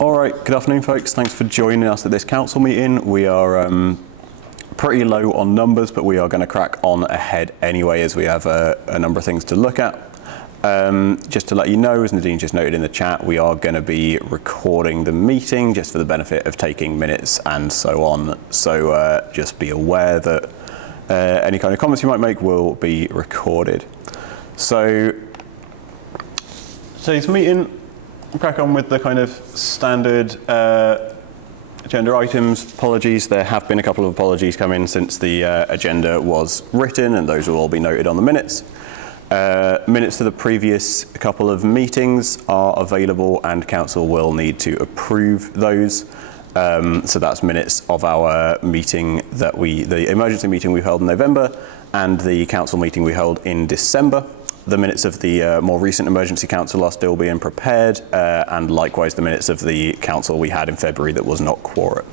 All right, good afternoon, folks. Thanks for joining us at this council meeting. We are pretty low on numbers, but we are going to crack on ahead anyway, as we have a number of things to look at. Just to let you know, as Nadine just noted in the chat, we are going to be recording the meeting just for the benefit of taking minutes and so on. So just be aware that any kind of comments you might make will be recorded. So today's meeting, we'll crack on with the kind of standard agenda items. Apologies, there have been a couple of apologies come in since the agenda was written, and those will all be noted on the minutes. Minutes to the previous couple of meetings are available, and council will need to approve those. So that's minutes of our meeting the emergency meeting we held in November and the council meeting we held in December. The minutes of the more recent emergency council are still being prepared, and likewise the minutes of the council we had in February that was not quorate.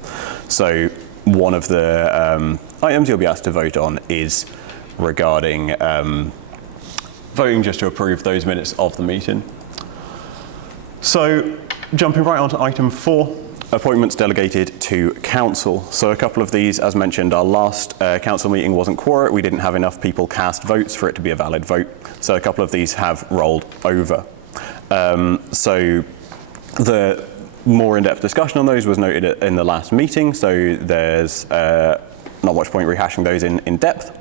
So one of the items you'll be asked to vote on is regarding voting just to approve those minutes of the meeting. So jumping right on to item 4, appointments delegated to council. So a couple of these, as mentioned, our last council meeting wasn't quorate. We didn't have enough people cast votes for it to be a valid vote. So a couple of these have rolled over. So the more in-depth discussion on those was noted in the last meeting. So there's not much point rehashing those in depth.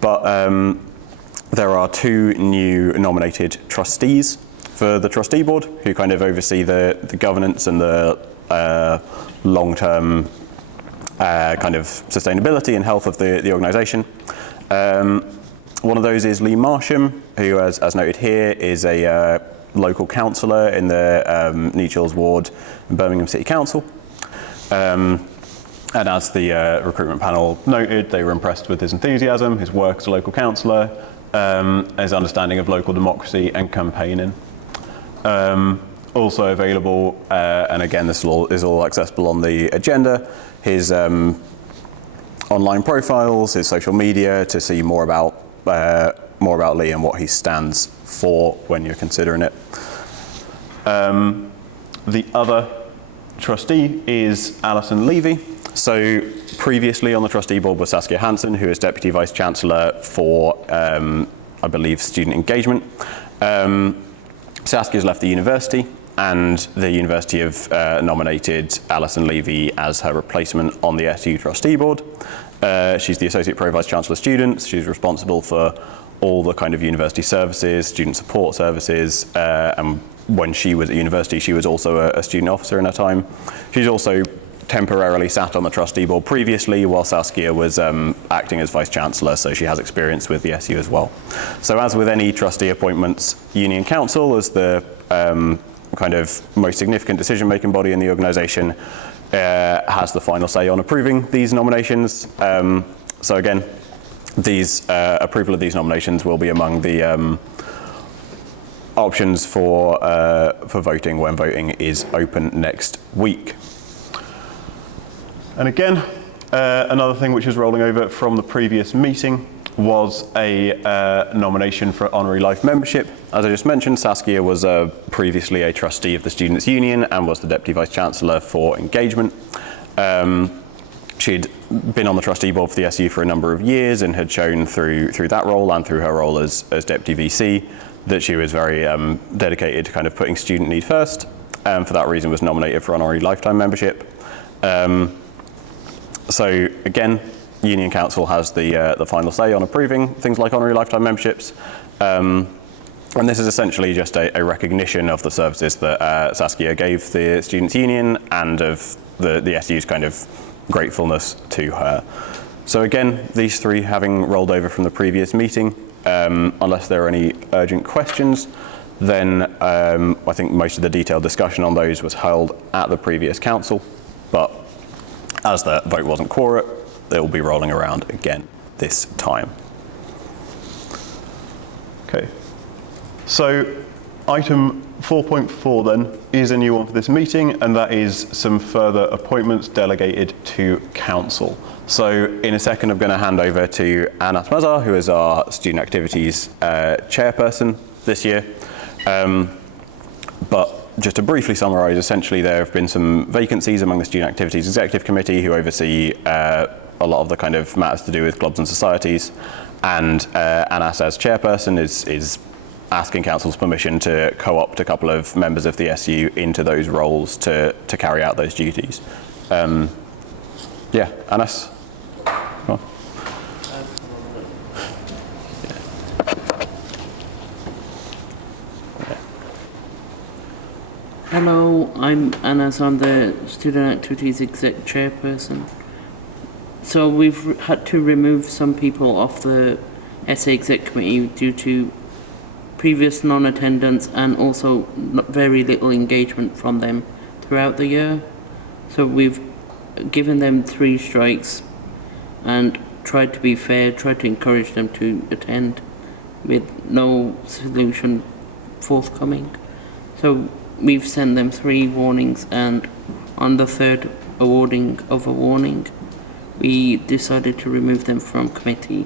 But there are 2 new nominated trustees for the trustee board who kind of oversee the governance and the long-term kind of sustainability and health of the organisation. One of those is Lee Marsham, who, as noted here, is a local councillor in the Neachills ward in Birmingham City Council. And as the recruitment panel noted, they were impressed with his enthusiasm, his work as a local councillor, his understanding of local democracy and campaigning. Also available, and again this is all accessible on the agenda, his online profiles, his social media, to see more about Lee and what he stands for when you're considering it. The other trustee is Alison Levy. So previously on the trustee board was Saskia Hansen, who is Deputy Vice Chancellor for, I believe, student engagement. Saskia's left the university, and the university have nominated Alison Levy as her replacement on the SU trustee board. She's the Associate Pro Vice Chancellor of Students. She's responsible for all the kind of university services, student support services, and when she was at university, she was also a student officer in her time. She's also temporarily sat on the trustee board previously while Saskia was acting as Vice Chancellor, so she has experience with the SU as well. So as with any trustee appointments, Union Council, as the kind of most significant decision-making body in the organisation, has the final say on approving these nominations. So again, approval of these nominations will be among the options for voting when voting is open next week. And again, another thing which is rolling over from the previous meeting was a nomination for honorary life membership. As I just mentioned, Saskia was previously a trustee of the Students' Union and was the Deputy Vice Chancellor for engagement. She'd been on the trustee board for the SU for a number of years and had shown through that role and through her role as Deputy VC that she was very dedicated to kind of putting student need first, and for that reason was nominated for honorary lifetime membership. So again, Union Council has the final say on approving things like honorary lifetime memberships. And this is essentially just a recognition of the services that Saskia gave the Students' Union and of the SU's kind of gratefulness to her. So again, these 3 having rolled over from the previous meeting, unless there are any urgent questions, then I think most of the detailed discussion on those was held at the previous council, but as the vote wasn't quorate, it will be rolling around again this time. Okay, so item 4.4 then is a new one for this meeting, and that is some further appointments delegated to council. So in a second, I'm going to hand over to Anna Atmazar, who is our student activities chairperson this year. But just to briefly summarise, essentially there have been some vacancies among the Student Activities Executive Committee, who oversee a lot of the kind of matters to do with clubs and societies, and Anas, as chairperson, is asking Council's permission to co-opt a couple of members of the SU into those roles to carry out those duties. Yeah, Anas? Come on. Hello, I'm Anas, I'm the Student Activities Exec Chairperson. So we've had to remove some people off the SA Exec Committee due to previous non-attendance and also very little engagement from them throughout the year. So we've given them 3 strikes and tried to be fair, tried to encourage them to attend with no solution forthcoming. So we've sent them 3 warnings, and on the 3rd awarding of a warning, we decided to remove them from committee,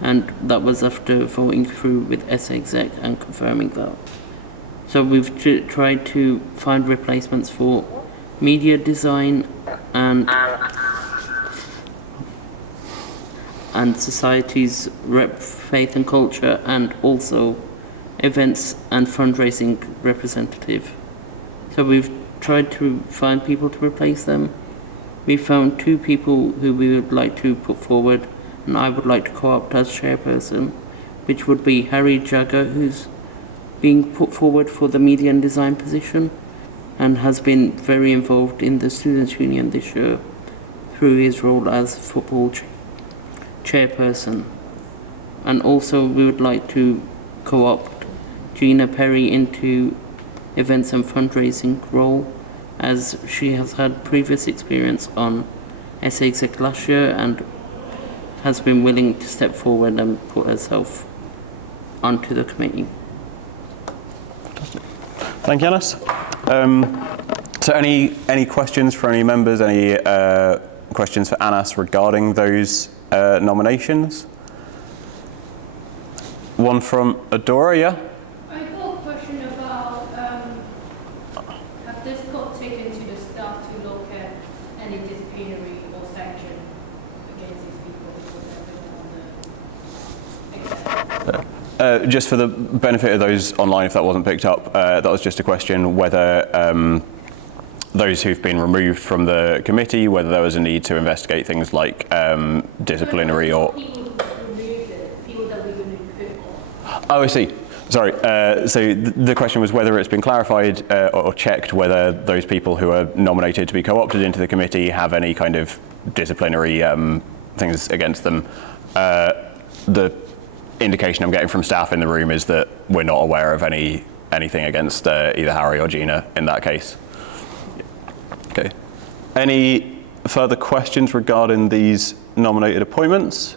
and that was after voting through with SA Exec and confirming that. So we've tried to find replacements for media design and society's rep, faith and culture, and also events and fundraising representative. So we've tried to find people to replace them. We found 2 people who we would like to put forward, and I would like to co-opt as chairperson, which would be Harry Jagger, who's being put forward for the media and design position and has been very involved in the Students' Union this year through his role as football chairperson. And also we would like to co-opt Gina Perry into events and fundraising role, as she has had previous experience on SA Exec last year and has been willing to step forward and put herself onto the committee. Fantastic. Thank you, Anas. So any questions for any members, any questions for Anas regarding those nominations? One from Adora, yeah? I got a question about, have this got taken to the staff to look at any disciplinary or sanction against these people who have been on the exam? Just for the benefit of those online, if that wasn't picked up, that was just a question whether those who've been removed from the committee, whether there was a need to investigate things like disciplinary or... People who removed it, people that we would put on. Oh, I see. Sorry. So the question was whether it's been clarified or checked whether those people who are nominated to be co-opted into the committee have any kind of disciplinary things against them. The indication I'm getting from staff in the room is that we're not aware of anything against either Harry or Gina in that case. Okay. Any further questions regarding these nominated appointments?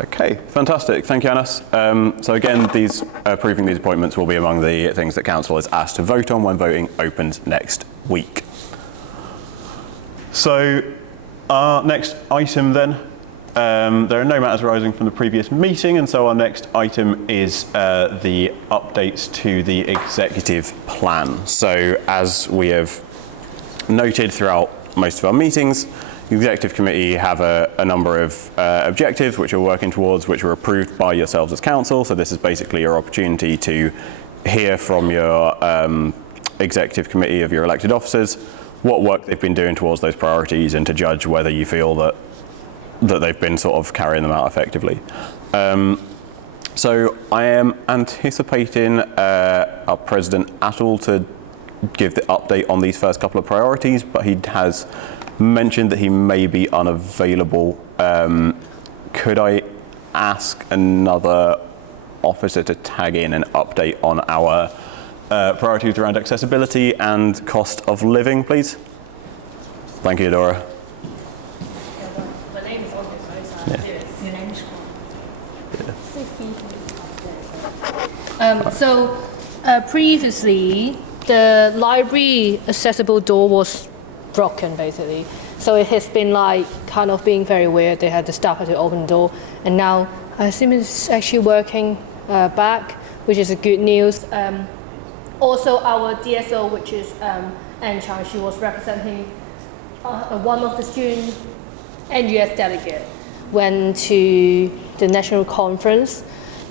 Okay, fantastic. Thank you, Anas. So again, approving these appointments will be among the things that Council is asked to vote on when voting opens next week. So our next item then, there are no matters arising from the previous meeting, and so our next item is the updates to the executive plan. So as we have noted throughout most of our meetings, the Executive Committee have a number of objectives which we're working towards, which were approved by yourselves as Council. So this is basically your opportunity to hear from your Executive Committee of your elected officers what work they've been doing towards those priorities, and to judge whether you feel that they've been sort of carrying them out effectively. So I am anticipating our President Atul to give the update on these first couple of priorities, but he has mentioned that he may be unavailable. Could I ask another officer to tag in an update on our priorities around accessibility and cost of living, please? Thank you, Dora. Previously, the library accessible door was broken, basically. So it has been like kind of being very weird. They had the staff to open the door, and now I assume it's actually working back. which is a good news. Also, our DSO, which is Anne Chang, she was representing one of the student NUS delegate, went to the national conference,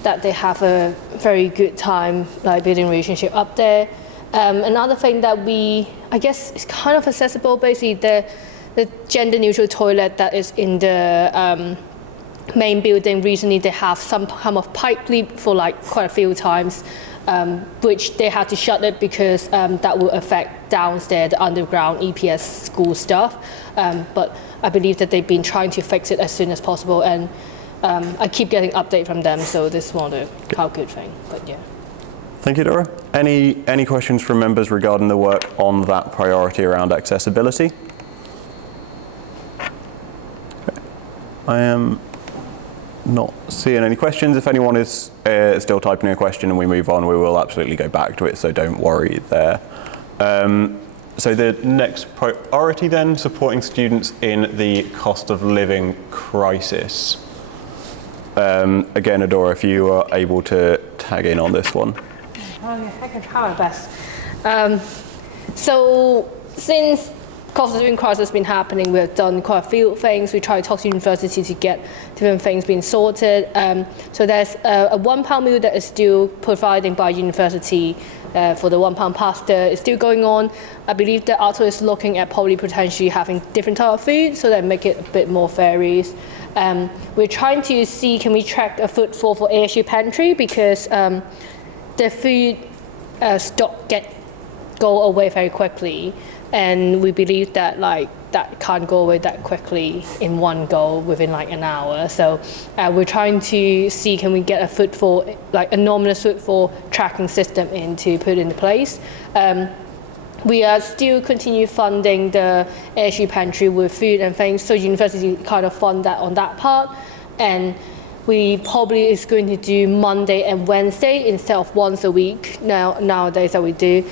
that they have a very good time like building relationship up there. Another thing that I guess is kind of accessible, basically the gender neutral toilet that is in the main building. Recently they have some kind of pipe leak for like quite a few times, which they had to shut it because that will affect downstairs the underground EPS school stuff. But I believe that they've been trying to fix it as soon as possible, and I keep getting update from them, so this is one of the good thing. But yeah. Thank you, Dora. Any questions from members regarding the work on that priority around accessibility? Okay. I am not seeing any questions. If anyone is still typing a question and we move on, we will absolutely go back to it, so don't worry there. So the next priority then, supporting students in the cost of living crisis. Again, Adora, if you are able to tag in on this one. I can try my best. So since cost of living crisis has been happening, we've done quite a few things. We try to talk to university to get different things being sorted. So there's a £1 meal that is still providing by university for the £1 pasta. It's still going on. I believe that Arthur is looking at probably potentially having different type of food so that make it a bit more varies. We're trying to see, can we track a footfall for ASU pantry, because the food stock go away very quickly, and we believe that that can't go away that quickly in one go within like an hour. So we're trying to see, can we get a footfall, like a nominal footfall tracking system in to put in place. We are still continue funding the ASU pantry with food and things, so university kind of fund that on that part, and we probably is going to do Monday and Wednesday instead of once a week nowadays that we do,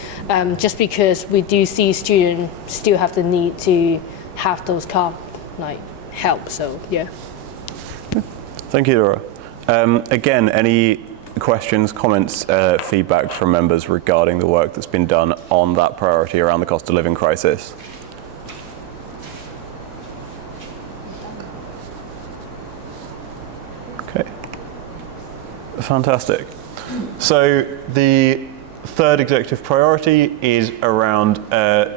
just because we do see students still have the need to have those kind of like help. So yeah. Thank you, Dora. Again, any questions, comments, feedback from members regarding the work that's been done on that priority around the cost of living crisis? Okay, fantastic. So the third executive priority is around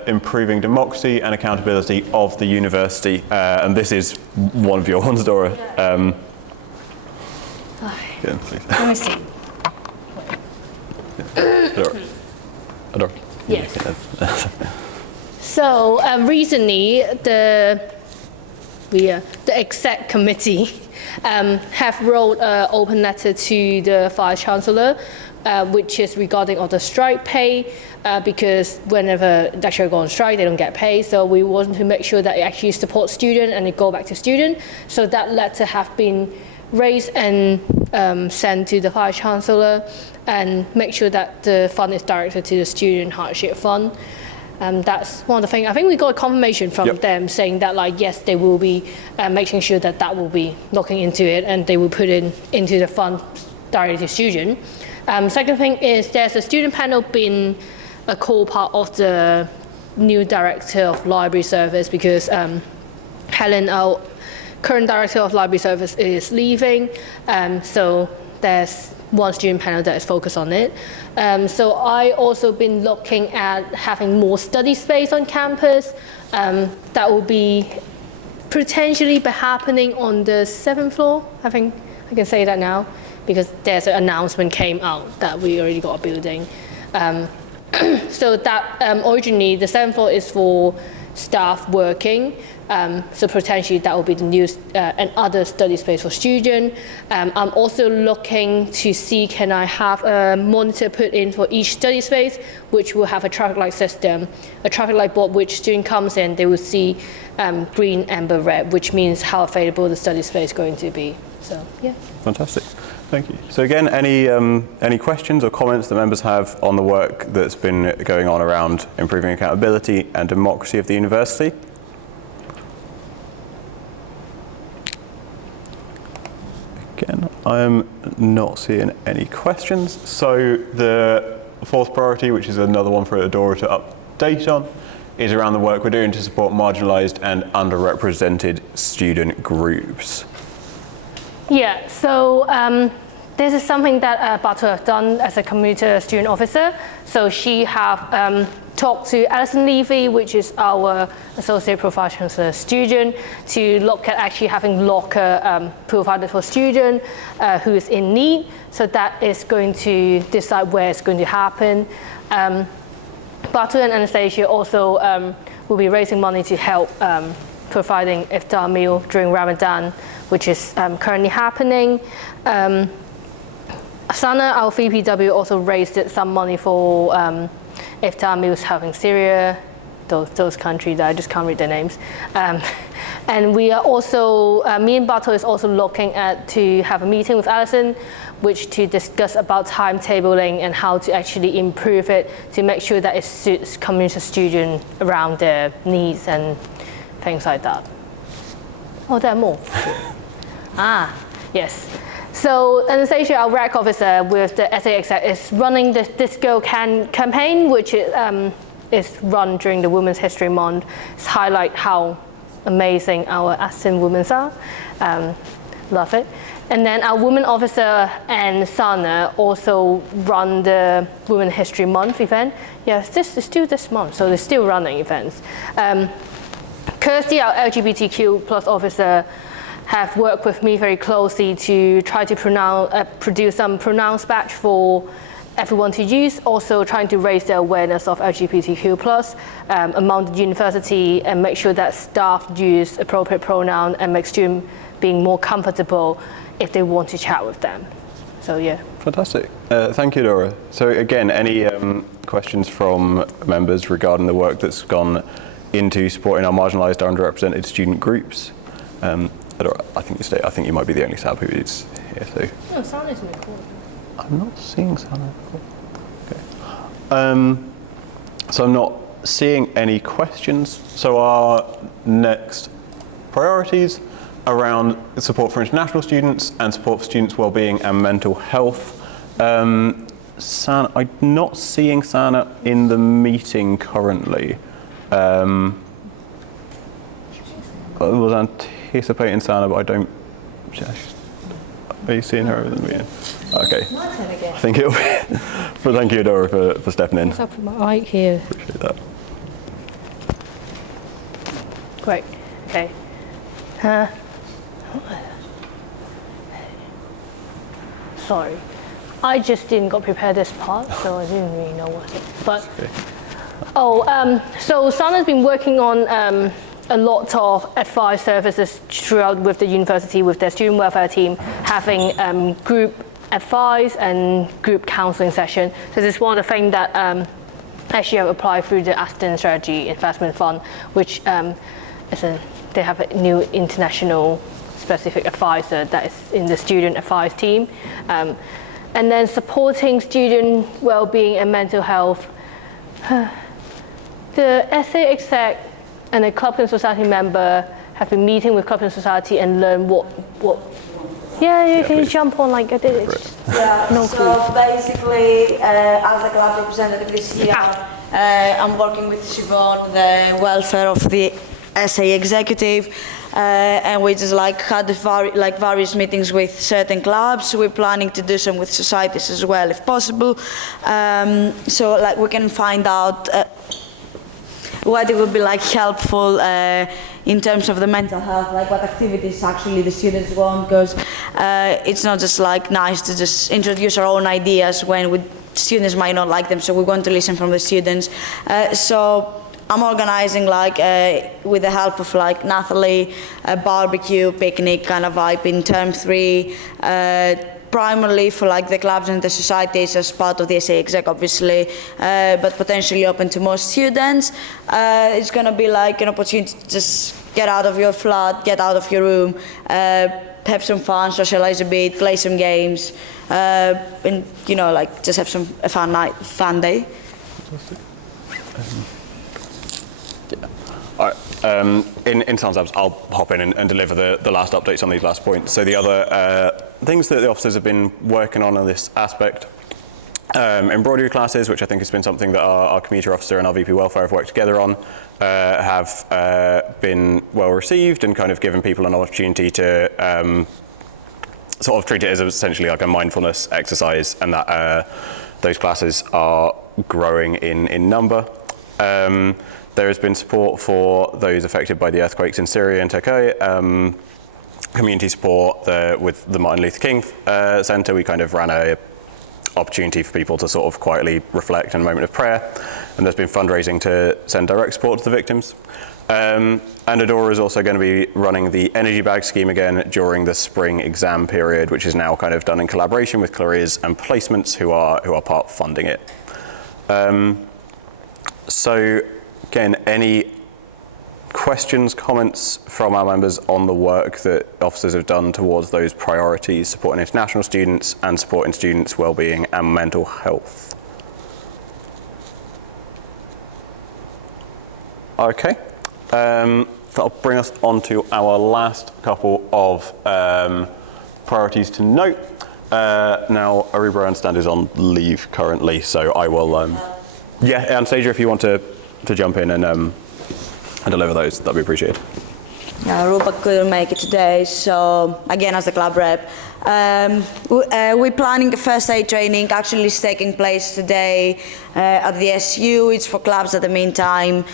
improving democracy and accountability of the university, and this is one of your ones, Dora. Yeah, please. Let me see. Adora. Yes. So recently, the exec committee have wrote an open letter to the Vice Chancellor, which is regarding all the strike pay, because whenever lecturers go on strike, they don't get paid. So we want to make sure that it actually supports student and it go back to student. So that letter have been raised and sent to the Vice Chancellor, and make sure that the fund is directed to the Student Hardship Fund. That's one of the things. I think we got a confirmation from them saying that, like, yes, they will be making sure that that will be looking into it, and they will put it into the fund directly to student. Second thing is there's a student panel been a core part of the new director of library service, because Helen, our current director of library service, is leaving, so there's one student panel that is focused on it. So I also been looking at having more study space on campus. That will be potentially happening on the 7th floor. I think I can say that now, because there's an announcement came out that we already got a building. So that originally the 7th floor is for staff working. So potentially that will be the new and other study space for students. I'm also looking to see, can I have a monitor put in for each study space, which will have a traffic light system, a traffic light board, which student comes in, they will see green, amber, red, which means how available the study space is going to be. So yeah. Fantastic. Thank you. So again, any questions or comments that members have on the work that's been going on around improving accountability and democracy of the university? Again, I'm not seeing any questions. So the fourth priority, which is another one for Adora to update on, is around the work we're doing to support marginalised and underrepresented student groups. Yeah, so this is something that Batu has done as a commuter student officer. So she have talked to Alison Levy, which is our associate professional student, to look at actually having locker provided for student who is in need. So that is going to decide where it's going to happen. Batu and Anastasia also will be raising money to help providing iftar meal during Ramadan, which is currently happening. Sana, our VPW, also raised some money for iftar meals helping Syria, those countries that I just can't read their names. And we are also, me and Batu is also looking at to have a meeting with Alison, which to discuss about timetabling and how to actually improve it to make sure that it suits community students around their needs and things like that. Oh, there are more. Yes. So Anastasia, our RAC officer with the SA Exec, is running the This Girl Can campaign, which is run during the Women's History Month. It's highlight how amazing our Aston women are. Love it. And then our women officer and Sana also run the Women's History Month event. Yes, this is still this month, so they're still running events. Kirsty, our LGBTQ plus officer, have worked with me very closely to try to produce some pronouns badge for everyone to use, also trying to raise the awareness of LGBTQ+ among the university and make sure that staff use appropriate pronoun and make students being more comfortable if they want to chat with them. So yeah. Fantastic. Thank you, Dora. So again, any questions from members regarding the work that's gone into supporting our marginalised or underrepresented student groups? Dora, I think you might be the only Sab who is here. So. No, Sana isn't recording. I'm not seeing Sana. Okay. So I'm not seeing any questions. So our next priorities around support for international students and support for students' wellbeing and mental health. Sana, I'm not seeing Sana in the meeting currently. I was anticipating Sana, but I don't. Are you seeing her in the meeting? Okay. I think it'll be. But thank you, Dora, for stepping in. I'll put my mic here. Appreciate that. Great. Okay. Sorry. I just didn't go prepare this part, so I didn't really know what it. But so Sana's been working on a lot of advice services throughout with the university, with their student welfare team, having group advice and group counselling session. So this is one of the things that actually have applied through the Aston Strategy Investment Fund, which they have a new international specific advisor that is in the student advice team. And then supporting student well-being and mental health. The SA Exec and a Club and Society member have been meeting with Club and Society and learn what. Yeah, can you jump on like I did it? Yeah, no so clue. basically, as a club representative this year, I'm working with Siobhan, the welfare of the SA executive, and we just had various meetings with certain clubs. We're planning to do some with societies as well, if possible. So we can find out what it would be helpful in terms of the mental health, what activities actually the students want, because it's not just nice to just introduce our own ideas when students might not like them, so we want to listen from the students. So I'm organizing with the help of Nathalie, a barbecue picnic kind of vibe in term 3, primarily for the clubs and the societies as part of the SA Exec, obviously, but potentially open to most students. It's going to be an opportunity to just get out of your flat, get out of your room, have some fun, socialize a bit, play some games, and just have a fun day. In Sam's absence, I'll hop in and deliver the last updates on these last points. So the other things that the officers have been working on this aspect, embroidery classes, which I think has been something that our commuter officer and our VP welfare have worked together on, have been well received and kind of given people an opportunity to sort of treat it as essentially like a mindfulness exercise, and that those classes are growing in number. There has been support for those affected by the earthquakes in Syria and Turkey, community support with the Martin Luther King Centre. We kind of ran a opportunity for people to sort of quietly reflect in a moment of prayer, and there's been fundraising to send direct support to the victims. And Adora is also going to be running the energy bag scheme again during the spring exam period, which is now kind of done in collaboration with careers and placements who are part funding it. So again, any questions, comments from our members on the work that officers have done towards those priorities, supporting international students and supporting students' well-being and mental health? Okay, that'll bring us on to our last couple of priorities to note. Now, Aruba, I understand, is on leave currently, so I will, yeah, Anastasia, if you want to jump in and deliver those, that'd be appreciated. Yeah, Rupa couldn't make it today, so again, as the club rep, we're planning a first aid training. Actually, it's taking place today at the SU. It's for clubs at the meantime.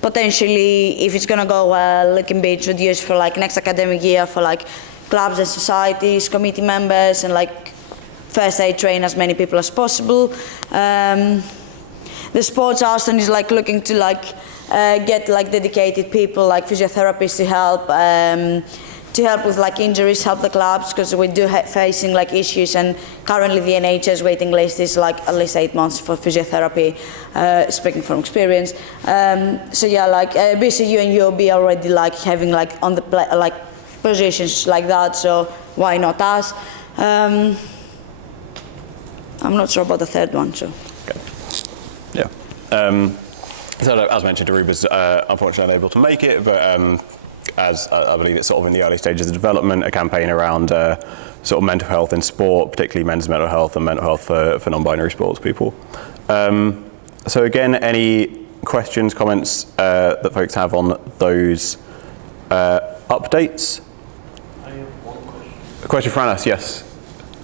Potentially, if it's gonna go well, it can be introduced for like next academic year for like clubs and societies, committee members, and like first aid train as many people as possible. The sports Aston is like looking to like get like dedicated people like physiotherapists to help with like injuries, help the clubs, because we do facing like issues, and currently the NHS waiting list is like at least 8 months for physiotherapy, speaking from experience. So yeah, like BCU and UOB already like having like on the like positions like that, so why not us? I'm not sure about the third one, so. Okay. Yeah. So as mentioned, Aruba's unfortunately unable to make it, but as I believe it's sort of in the early stages of development, a campaign around sort of mental health in sport, particularly men's mental health and mental health for non-binary sports people. So again, any questions, comments that folks have on those updates? I have one question. A question for Anas, yes.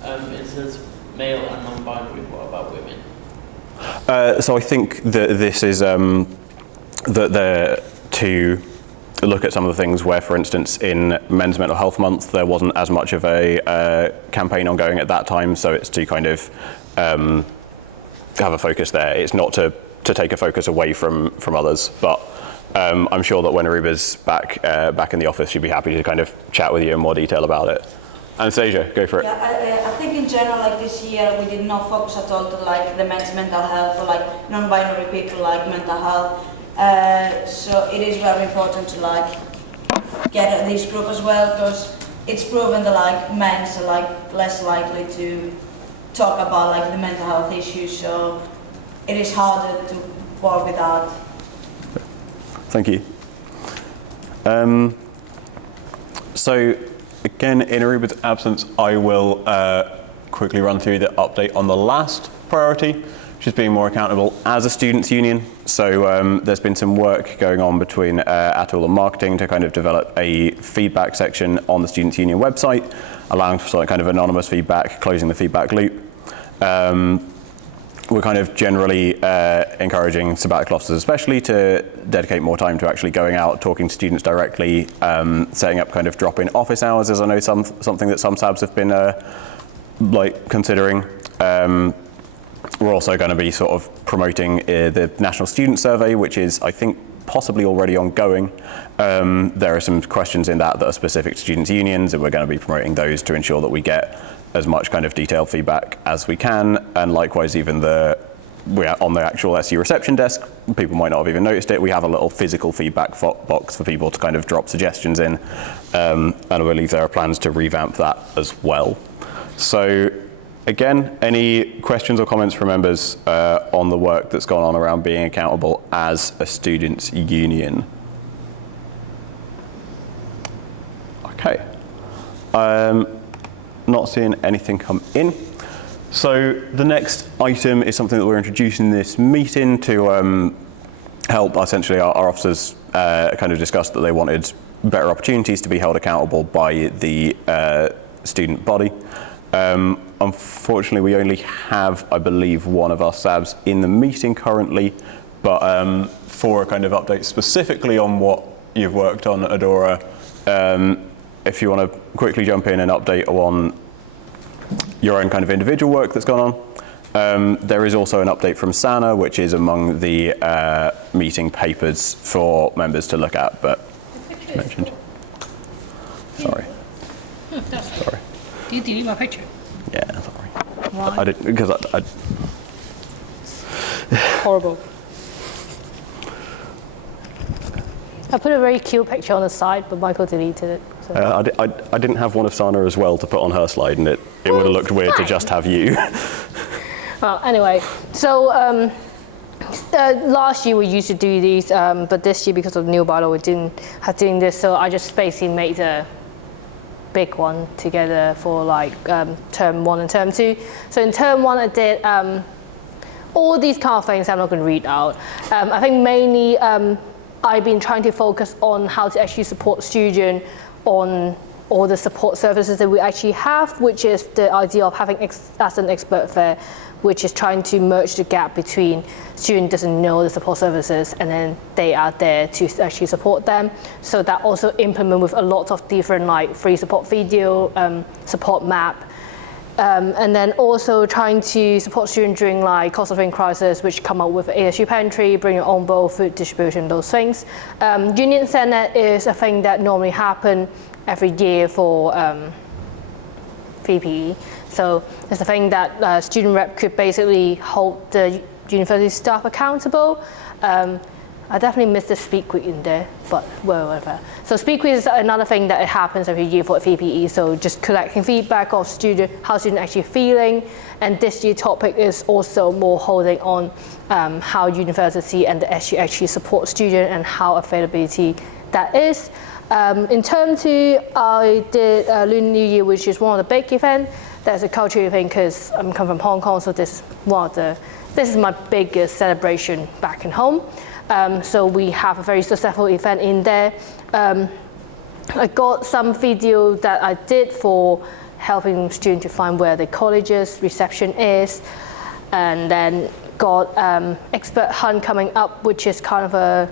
It says male and non-binary, what about women? So I think that this is that they're to look at some of the things where, for instance, in Men's Mental Health Month, there wasn't as much of a campaign ongoing at that time, so it's to kind of have a focus there. It's not to take a focus away from others, but I'm sure that when Aruba's back in the office, she'd be happy to kind of chat with you in more detail about it. Anastasia, go for it. Yeah, I think in general, like this year, we did not focus at all to like the men's mental health or like non-binary people like mental health. So it is very important to like get this group as well, because it's proven that like men are like less likely to talk about like the mental health issues. So it is harder to work with that. Thank you. So again, in Aruba's absence, I will quickly run through the update on the last priority, which is being more accountable as a students' union. So there's been some work going on between Atul and marketing to kind of develop a feedback section on the students' union website, allowing for some kind of anonymous feedback, closing the feedback loop. We're kind of generally encouraging sabbatical officers especially to dedicate more time to actually going out, talking to students directly, setting up kind of drop-in office hours, as I know something that some SABs have been like considering. We're also going to be sort of promoting the National Student Survey, which is, I think, possibly already ongoing. There are some questions in that are specific to students' unions, and we're going to be promoting those to ensure that we get as much kind of detailed feedback as we can, and likewise even we are on the actual SU reception desk, people might not have even noticed it, we have a little physical feedback box for people to kind of drop suggestions in, and I believe there are plans to revamp that as well. So Again, any questions or comments from members on the work that's gone on around being accountable as a students' union? Okay. Not seeing anything come in. So the next item is something that we're introducing in this meeting to help essentially our officers kind of discuss that they wanted better opportunities to be held accountable by the student body. Unfortunately, we only have, I believe, one of our SABs in the meeting currently, but for a kind of update specifically on what you've worked on, Adora, if you want to quickly jump in and update on your own kind of individual work that's gone on. There is also an update from Sana, which is among the meeting papers for members to look at, but mentioned. Sorry. Sorry. Did you delete my picture? Yeah, sorry. Why? I didn't, because I Horrible. I put a very cute picture on the side, but Michael deleted it. So. I didn't have one of Sana as well to put on her slide, and it would have looked weird to just have you. Well, anyway, so last year we used to do these, but this year because of the new bylaw we didn't have doing this, so I just basically made a big one together for like term 1 and term 2. So in term 1 I did all these kind of things I'm not going to read out. I think mainly I've been trying to focus on how to actually support students on all the support services that we actually have, which is the idea of having Aston expert fair, which is trying to merge the gap between student doesn't know the support services and then they are there to actually support them. So that also implement with a lot of different like free support video, support map, and then also trying to support students during like cost of living crisis, which come up with ASU pantry, bring your own bowl, food distribution, those things. Union Senate is a thing that normally happen every year for VPE. So it's a thing that student rep could basically hold the university staff accountable. I definitely missed the Speak Week in there, but well, whatever. So Speak Week is another thing that it happens every year for VPE. So just collecting feedback of how students actually feeling. And this year's topic is also more holding on how university and the SU actually support students and how availability that is. In term 2, I did Lunar New Year, which is one of the big events. That's a cultural event because I'm come from Hong Kong, so this is my biggest celebration back in home. So we have a very successful event in there. I got some video that I did for helping students to find where the college's reception is, and then got expert hunt coming up, which is kind of a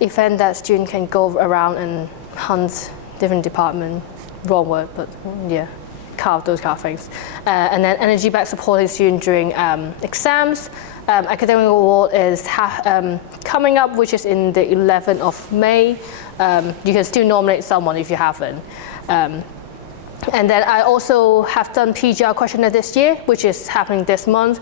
event that students can go around and hunt different departments. Wrong word, but yeah, those kind of things. And then energy back supporting students during exams. Academic award is coming up, which is in the 11th of May. You can still nominate someone if you haven't. And then I also have done PGR questionnaire this year, which is happening this month.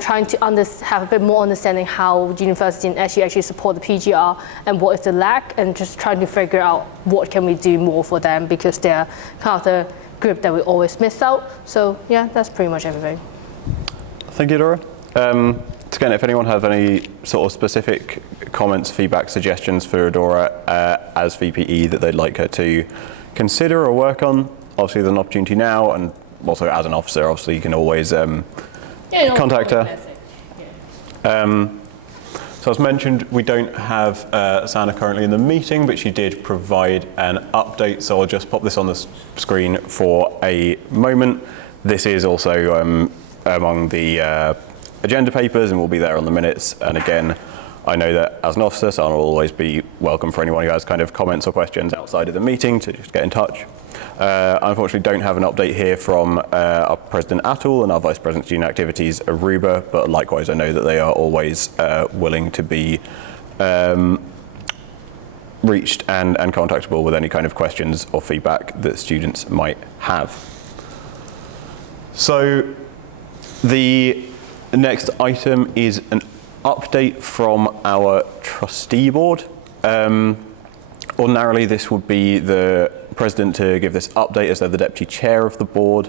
Trying to have a bit more understanding how university and SU actually support the PGR and what is the lack, and just trying to figure out what can we do more for them, because they're kind of the group that we always miss out. So yeah, that's pretty much everything. Thank you, Dora. Again, if anyone have any sort of specific comments, feedback, suggestions for Adora as VPE that they'd like her to consider or work on, obviously there's an opportunity now, and also as an officer, obviously you can always contact her. So as mentioned, we don't have Sana currently in the meeting, but she did provide an update, so I'll just pop this on the screen for a moment. This is also among the agenda papers and will be there on the minutes. And again, I know that as an officer, Sana will always be welcome for anyone who has kind of comments or questions outside of the meeting to just get in touch. I unfortunately don't have an update here from our President Atul and our Vice President Student Activities, Aruba, but likewise I know that they are always willing to be reached and contactable with any kind of questions or feedback that students might have. So the next item is an update from our trustee board. Ordinarily, this would be the president to give this update as they're the deputy chair of the board.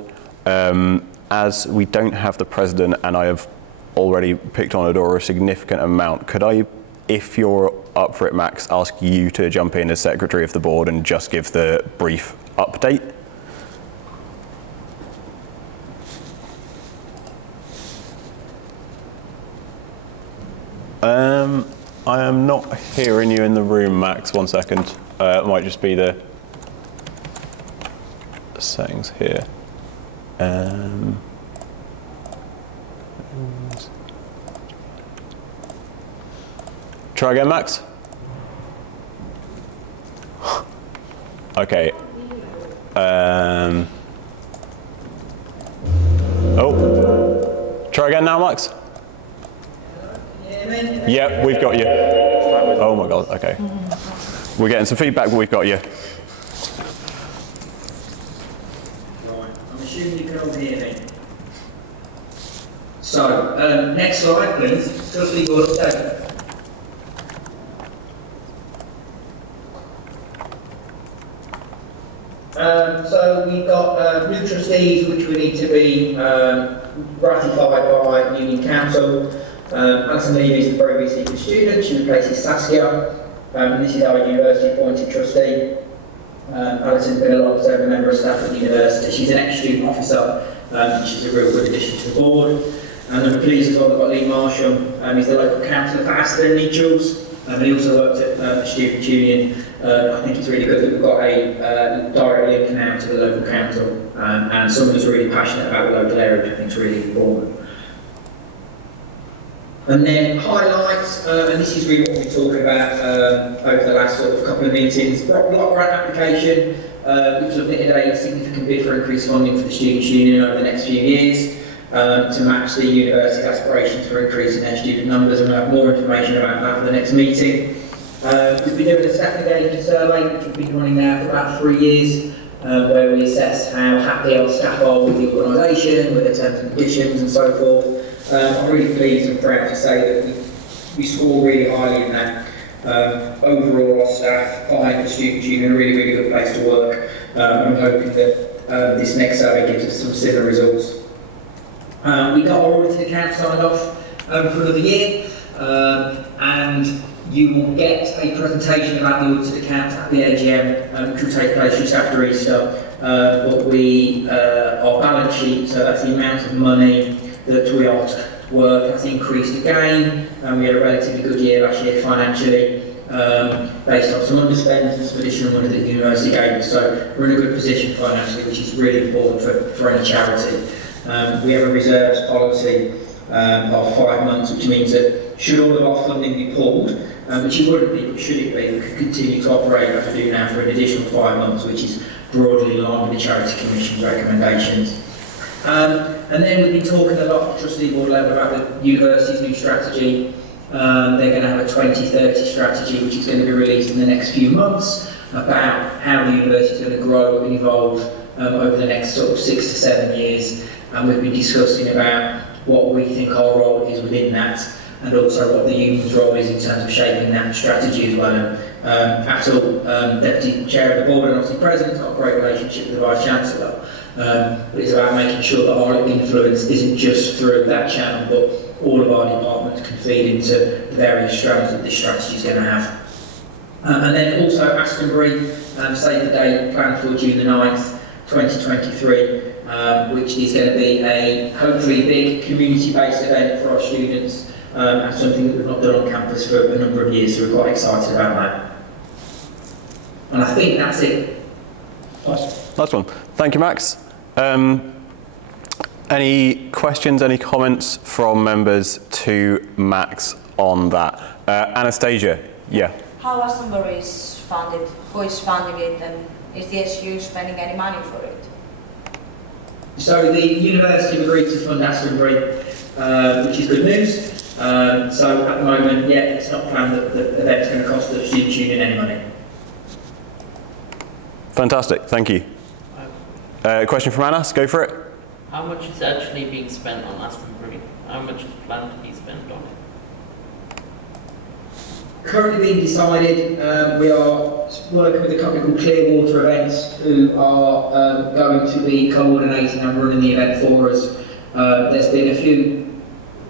as we don't have the president and I have already picked on Adora a significant amount, could I, if you're up for it, Max, ask you to jump in as secretary of the board and just give the brief update? I am not hearing you in the room, Max. 1 second. It might just be the settings here. Try again, Max. Okay. Oh. Try again now, Max. Yeah, we've got you. Oh my God, okay. We're getting some feedback, but we've got you. Right, I'm assuming you can all hear me. So, next slide, please. Trustee board update. So we've got new trustees which we need to be ratified by Union Council. Alison Levy is the very recent student. She replaces Saskia. This is our university appointed trustee. Alison's been a long-term member of staff at the university. She's an ex-student officer. She's a real good addition to the board. And I'm pleased as well, we've got Lee Marsham. He's the local councillor for Aston and Mitchells. He also worked at the Student Union. I think it's really good that we've got a direct link now to the local council and someone who's really passionate about the local area, which I think is really important. And then highlights, and this is really what we're talking about over the last sort of couple of meetings. Block grant application, which submitted a significant bid for increased funding for the Students' Union over the next few years to match the university's aspirations for increasing their student numbers, and we'll have more information about that for the next meeting. We've been doing a staff engagement survey, which we've been running now for about 3 years, where we assess how happy our staff are with the organisation, with the terms and conditions and so forth. I'm really pleased and proud to say that we score really highly in that. Overall, our staff find the Students' Union a really, really good place to work. I'm hoping that this next survey gives us some similar results. We got our audited account signed off for another year, and you will get a presentation about the audited accounts at the AGM, which will take place just after Easter. But our balance sheet, so that's the amount of money that we are to work, has increased again. We had a relatively good year last year financially, based on some underspends and some additional money that the university gave us. So we're in a good position financially, which is really important for any charity. We have a reserves policy of 5 months, which means that should all of our funding be pulled, which it wouldn't be, but should it be, we could continue to operate as we do now for an additional 5 months, which is broadly in line with the Charity Commission's recommendations. And then we've been talking a lot at the trustee board level about the university's new strategy. They're going to have a 2030 strategy, which is going to be released in the next few months, about how the university is going to grow and evolve over the next sort of 6 to 7 years. And we've been discussing about what we think our role is within that, and also what the union's role is in terms of shaping that strategy as well. Aston, Deputy Chair of the Board and obviously President, has got a great relationship with the Vice Chancellor. But it's about making sure that our influence isn't just through that channel, but all of our departments can feed into the various strands that this strategy is going to have. And then also Astonbury, save the date planned for June the 9th, 2023, which is going to be a hopefully big community-based event for our students, and something that we've not done on campus for a number of years, so we're quite excited about that. And I think that's it. Nice one. Thank you, Max. Any questions, any comments from members to Max on that? Anastasia, yeah. How Astonbury is funded? Who is funding it, and is the SU spending any money for it? So the university agreed to fund Astonbury, which is good news. So at the moment, yeah, it's not planned that the event's going to cost the Students' Union any money. Fantastic, thank you. Question from Anas, go for it. How much is actually being spent on Astonbury? How much is planned to be spent on it? Currently being decided, we are working with a company called Clearwater Events, who are going to be coordinating and running the event for us. There's been a few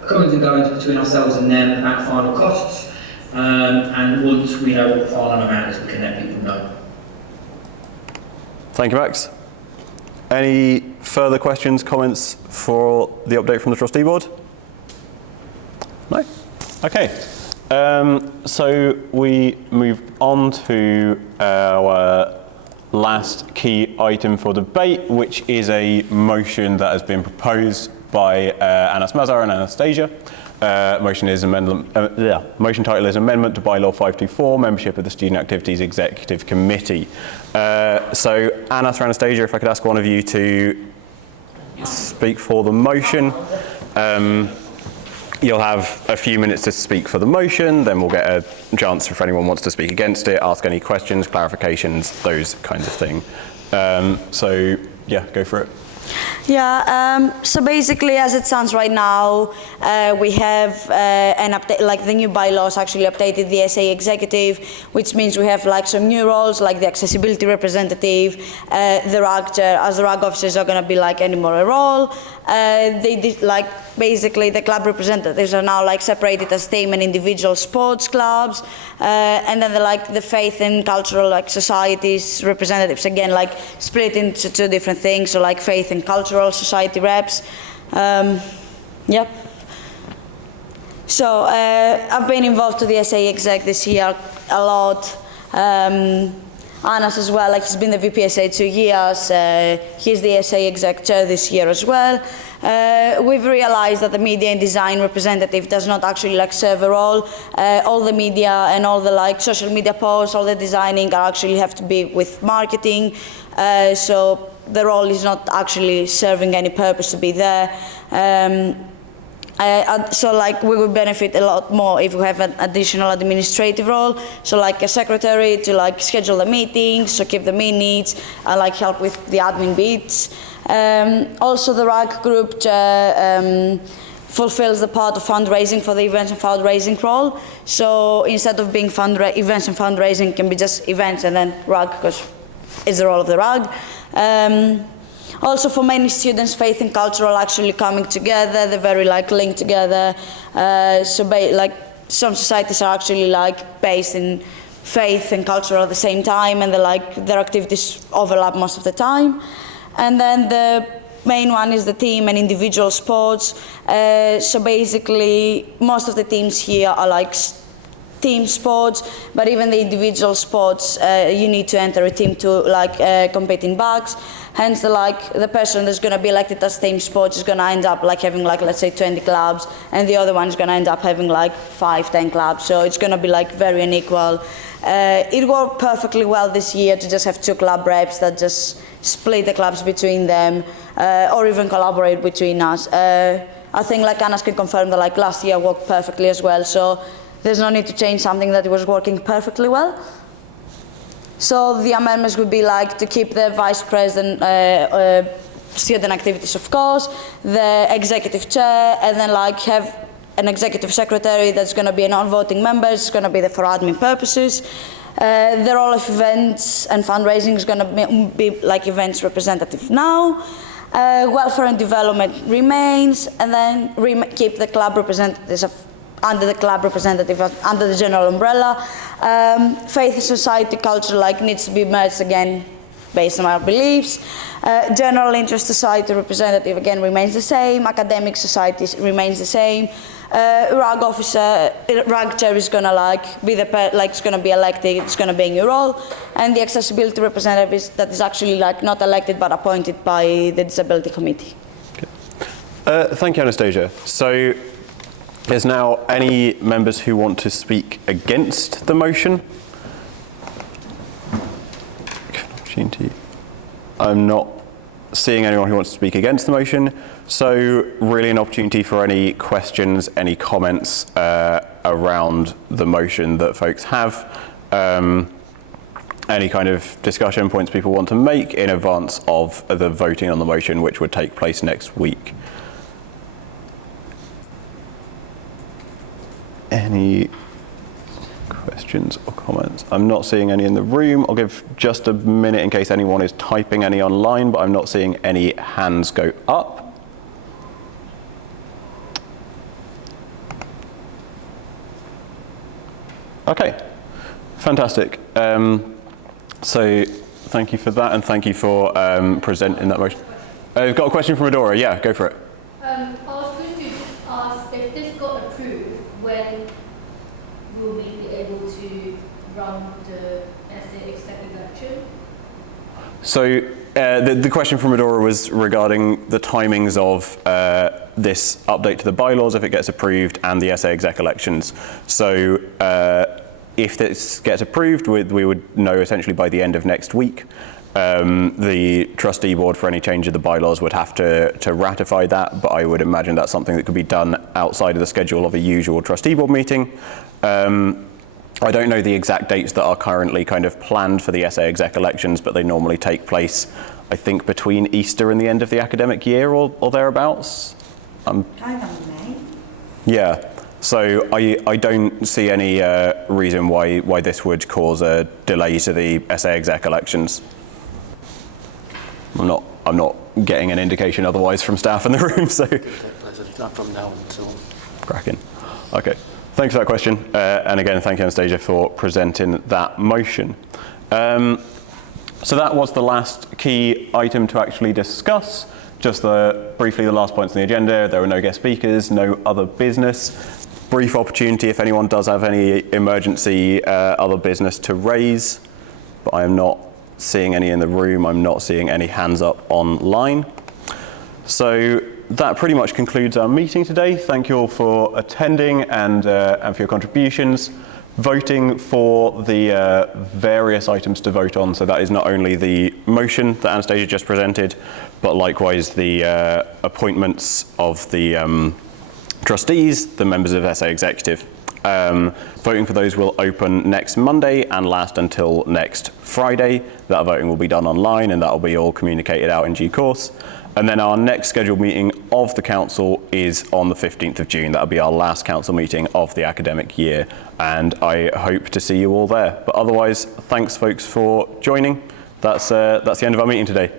comings and goings between ourselves and them about final costs, and once we know what the final amount is, we can let people know. Thank you, Max. Any further questions, comments for the update from the trustee board? No? Okay. So we move on to our last key item for debate, which is a motion that has been proposed by Anas Mazar and Anastasia. Motion title is Amendment to Bylaw 524, Membership of the Student Activities Executive Committee. So Anas or Anastasia, if I could ask one of you to speak for the motion. You'll have a few minutes to speak for the motion, then we'll get a chance if anyone wants to speak against it, ask any questions, clarifications, those kinds of things. So yeah, go for it. Yeah, so basically as it stands right now, we have an update, like the new bylaws actually updated the SA executive, which means we have like some new roles like the accessibility representative, the RAG chair, as the RAG officers are going to be like any more a role. They did like basically the club representatives are now like separated as team and individual sports clubs, and then the faith and cultural like societies representatives again like split into two different things, so like faith and cultural society reps. Yep. So I've been involved to the SA exec this year a lot. Anas as well, like he's been the VPSA 2 years. He's the SA exec chair this year as well. We've realized that the media and design representative does not actually like serve a role. All the media and all the like social media posts, all the designing are actually have to be with marketing. So the role is not actually serving any purpose to be there. So like we would benefit a lot more if we have an additional administrative role, so like a secretary to like schedule the meetings, so keep the minutes, and like help with the admin bits. Also the RAG group fulfills the part of fundraising for the events and fundraising role. So instead of being events and fundraising, it can be just events and then RAG, because it's the role of the RAG. Also for many students, faith and cultural actually coming together, they're very like linked together. So like some societies are actually like based in faith and culture at the same time, and their activities overlap most of the time. And then the main one is the team and individual sports. So basically most of the teams here are like team sports, but even the individual sports, you need to enter a team to like compete in bags. Hence, the person that's going to be elected as team sports is going to end up like having like, let's say 20 clubs, and the other one is going to end up having like 5-10 clubs. So it's going to be like very unequal. It worked perfectly well this year to just have 2 club reps that just split the clubs between them, or even collaborate between us. I think like Anas can confirm that like last year worked perfectly as well. So there's no need to change something that was working perfectly well. So the amendments would be like to keep the vice president, student activities of course, the executive chair, and then like have an executive secretary that's going to be a non-voting member. It's going to be there for admin purposes. The role of events and fundraising is going to be like events representative now. Welfare and development remains, and then keep the club representatives under the club representative, under the general umbrella. Faith and society culture like needs to be merged again based on our beliefs. General interest society representative again remains the same. Academic society remains the same. RAG officer, RAG chair is gonna like be it's gonna be elected. It's gonna be in your role, and the accessibility representative is actually like not elected but appointed by the disability committee. Okay. Thank you, Anastasia. So, is now any members who want to speak against the motion? I'm not seeing anyone who wants to speak against the motion, so really an opportunity for any questions, any comments around the motion that folks have, any kind of discussion points people want to make in advance of the voting on the motion, which would take place next week. Any questions? questions or comments? I'm not seeing any in the room. I'll give just a minute in case anyone is typing any online, but I'm not seeing any hands go up. Okay, fantastic. So thank you for that, and thank you for presenting that motion. I've got a question from Adora. Yeah, go for it. I was going to ask, if this got approved, when will we be able to run the SA executive election? So the question from Adora was regarding the timings of this update to the bylaws if it gets approved and the SA exec elections. So if this gets approved, we would know essentially by the end of next week. The trustee board for any change of the bylaws would have to ratify that, but I would imagine that's something that could be done outside of the schedule of a usual trustee board meeting. I don't know the exact dates that are currently kind of planned for the SA exec elections, but they normally take place, I think, between Easter and the end of the academic year or thereabouts. Kind of May. Yeah, so I don't see any reason why this would cause a delay to the SA exec elections. I'm not getting an indication otherwise from staff in the room, so. Not from now until. Cracking. Okay. Thanks for that question. And again, thank you, Anastasia, for presenting that motion. So that was the last key item to actually discuss. Just briefly the last points on the agenda. There were no guest speakers, no other business. Brief opportunity if anyone does have any emergency other business to raise, but I am not seeing any in the room. I'm not seeing any hands up online. So that pretty much concludes our meeting today. Thank you all for attending and for your contributions. Voting for the various items to vote on. So that is not only the motion that Anastasia just presented, but likewise the appointments of the trustees, the members of SA Executive. Voting for those will open next Monday and last until next Friday. That voting will be done online and that will be all communicated out in due course. And then our next scheduled meeting of the council is on the 15th of June. That'll be our last council meeting of the academic year. And I hope to see you all there. But otherwise, thanks folks for joining. That's the end of our meeting today.